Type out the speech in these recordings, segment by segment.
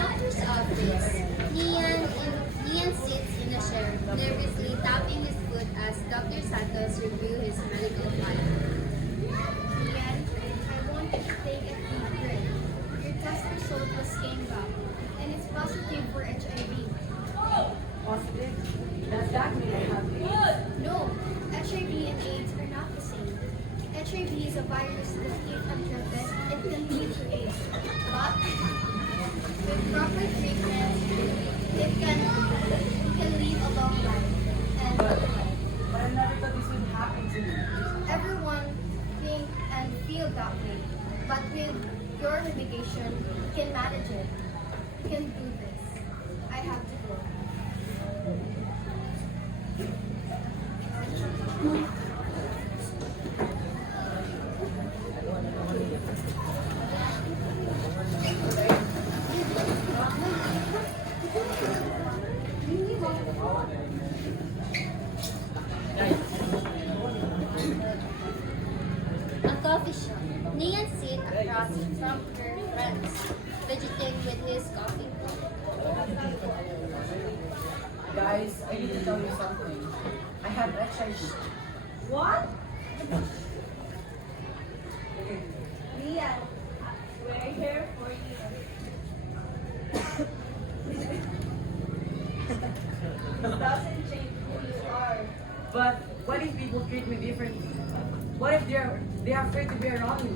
doctor's office, Nian sits in a chair, nervously tapping his foot as Dr. Santos reviews his medical file. Ian, I want you to take a deep breath. Your test result just came back, and it's positive for HIV. Positive? Does that mean I have AIDS? No, HIV and AIDS are not the same. HIV is a virus that if untreated, it can lead to AIDS. But with proper treatment, it can lead a long life. And But I never thought this would happen to me. everyone think and feel that way. But with your medication, you can manage it. You can do this. I have to go. A coffee shop. Nian sits across from her friends, fidgeting with his coffee. Guys, I need to tell you something. I have HIV. What? Leah, we're here for you. It doesn't change who you are. But what if people treat me differently? What if they're afraid to be around me?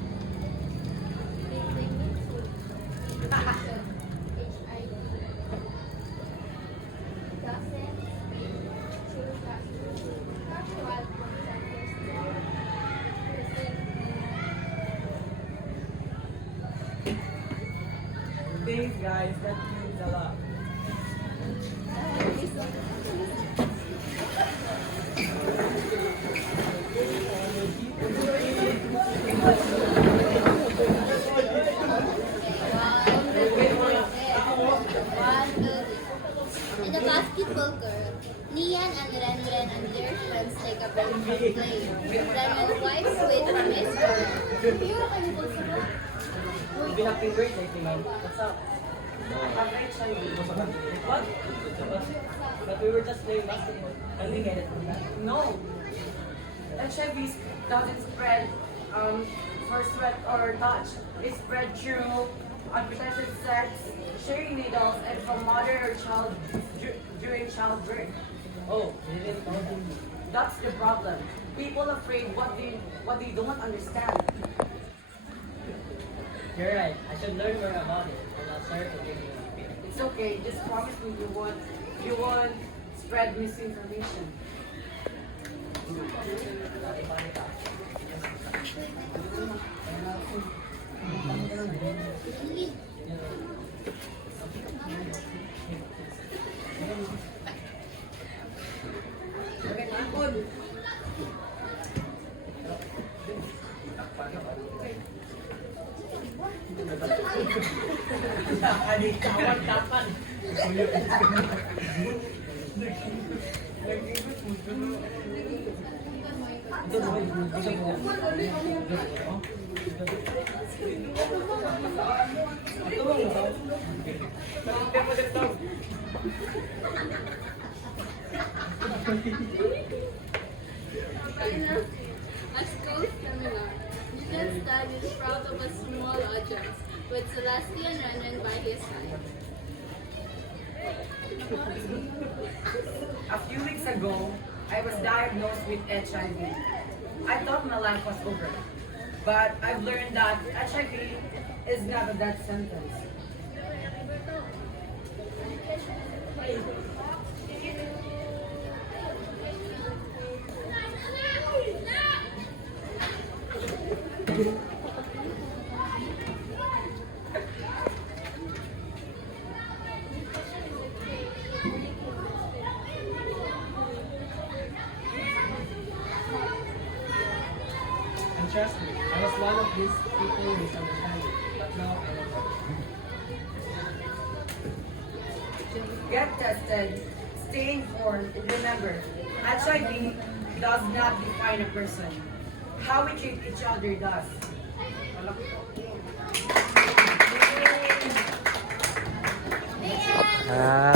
Thanks guys, that means a lot. In the basketball court, Nian and Ren and their friends take a break from playing. Ren wipes sweat from his forehead. You've been acting great lately, man. What's up? I have HIV. What? But we were just playing basketball. And we get it. No. HIV doesn't spread for sweat or touch. It spreads through unprotected sex, sharing needles, and from mother or child during childbirth. Oh, you didn't know. That's the problem. People afraid what they don't understand. You're right. I should learn more about it. And I'll start to give you. It's okay. Just promise me you won't spread misinformation. Okay, tapon. Adik kawan kapan? A school seminar. Nian studies proud of a small audience, with Celestian Renan by his side. A few weeks ago, I was diagnosed with HIV. I thought my life was over, but I've learned that HIV is not a death sentence. And trust me, I was one of these people misunderstanding. But now I know better. Get tested, stay informed, and remember, HIV does not define a person. How we treat each other does. Ah,